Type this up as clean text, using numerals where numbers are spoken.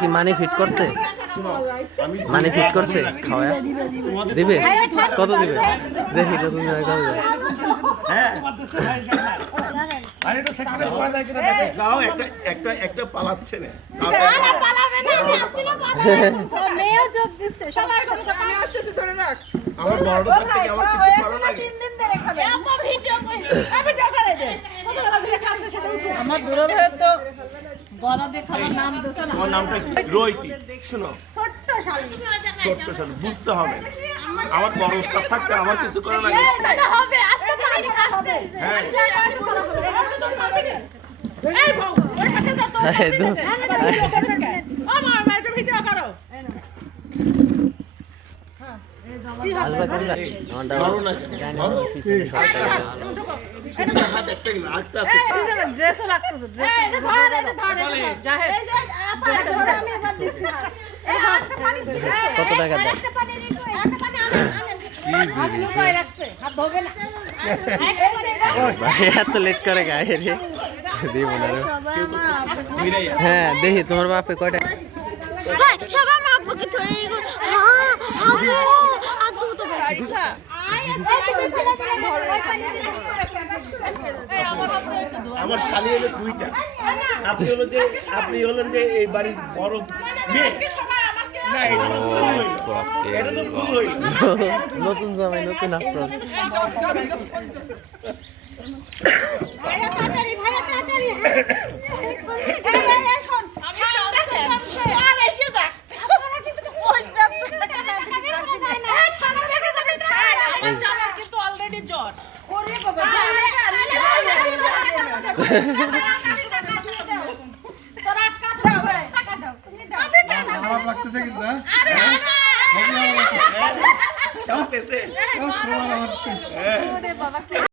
কি মানি ফিট করছে? মানি ফিট করছে খাওয়া দিবে? কত দিবে দেখি কত দিবে? কত দিবে? একটা পালাচ্ছে না আমার বড়টা থাকতে কি আমার কিছু ভালো লাগে? আমার দুলা ভাই তো গণদে খাবার নাম দিছে না। আমার নামটা কি? রোহিতি। শোনো, ছোট্ট শালি বুঝতে হবে। আমার বড় ওস্তাদ থাকতে আমার কিছু করা লাগে হবে আস্তে পানি খাচ্ছে। হ্যাঁ এই বউ ওই পাশে যা তো আমার মাইটা ভিডিও করো। আসবা কেমন? আমারটা ধরো না ধরো পিছনে সরকার হাত একটা গেল আরেকটা আছে ড্রেসও লাগতেছে ড্রেস ধরে জাহেদ আমি এবার দিছি কত টাকা দেয়? ভাই এত লেট করে গায়ে রে দিব না রে। হ্যাঁ দেখি তোমার বাপে কয়টা সবাই মা বাবাকে ধরে আমার শালি হলো দুইটা আপনি হলেন যে এই বাড়ির বড় মেয়ে না এটা তো ভুল হইল নতুন জামাই নতুন আফরোজ কিন্তু অলরেডি জ্বর খারাপ লাগতেছে কিন্তু চাপতেছে